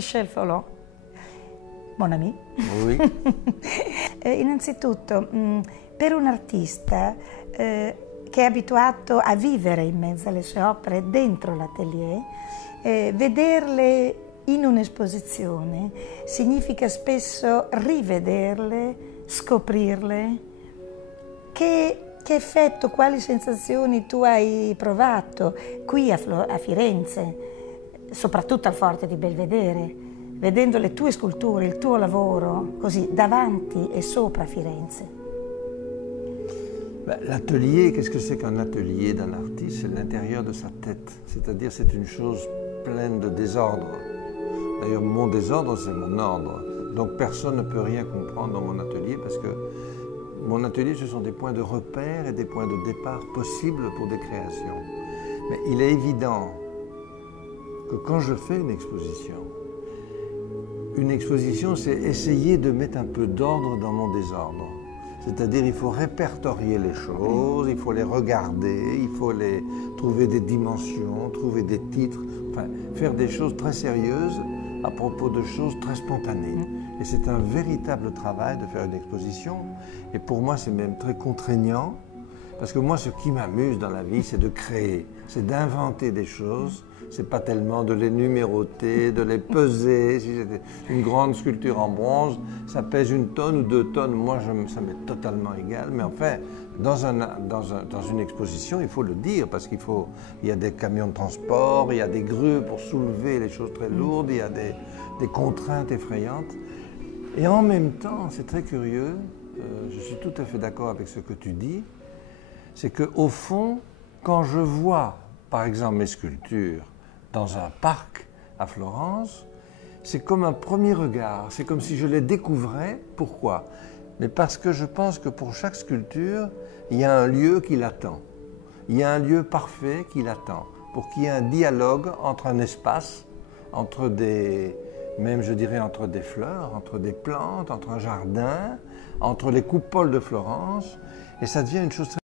Michel Folon, mon ami. Oui. Innanzitutto, per un artista che è abituato a vivere in mezzo alle sue opere dentro l'atelier, vederle in un'esposizione significa spesso rivederle, scoprirle. Che effetto, quali sensazioni tu hai provato qui a Firenze, soprattutto al Forte di Belvedere, vedendo le tue sculture, il tuo lavoro, così davanti e sopra Firenze? L'atelier, qu'est-ce que c'est qu'un atelier d'un artiste? C'est l'intérieur de sa tête, c'est-à-dire c'est une chose pleine de désordre. D'ailleurs, mon désordre, c'est mon ordre. Donc personne ne peut rien comprendre dans mon atelier parce que mon atelier, ce sont des points de repère et des points de départ possibles pour des créations. Mais il est évident que quand je fais une exposition, c'est essayer de mettre un peu d'ordre dans mon désordre. C'est-à-dire il faut répertorier les choses, il faut les regarder, il faut les trouver des dimensions, trouver des titres, enfin faire des choses très sérieuses à propos de choses très spontanées. Et c'est un véritable travail de faire une exposition. Et pour moi, c'est même très contraignant. Parce que moi, ce qui m'amuse dans la vie, c'est de créer, c'est d'inventer des choses. C'est pas tellement de les numéroter, de les peser. Si c'était une grande sculpture en bronze, ça pèse 1 tonne ou 2 tonnes. Moi, ça m'est totalement égal. Mais enfin, dans une exposition, il faut le dire, parce il y a des camions de transport, il y a des grues pour soulever les choses très lourdes, il y a des contraintes effrayantes. Et en même temps, c'est très curieux, je suis tout à fait d'accord avec ce que tu dis, c'est qu'au fond, quand je vois, par exemple, mes sculptures dans un parc à Florence, c'est comme un premier regard, c'est comme si je les découvrais. Pourquoi? Mais parce que je pense que pour chaque sculpture, il y a un lieu qui l'attend. Il y a un lieu parfait qui l'attend, pour qu'il y ait un dialogue entre un espace, même je dirais entre des fleurs, entre des plantes, entre un jardin, entre les coupoles de Florence, et ça devient une chose très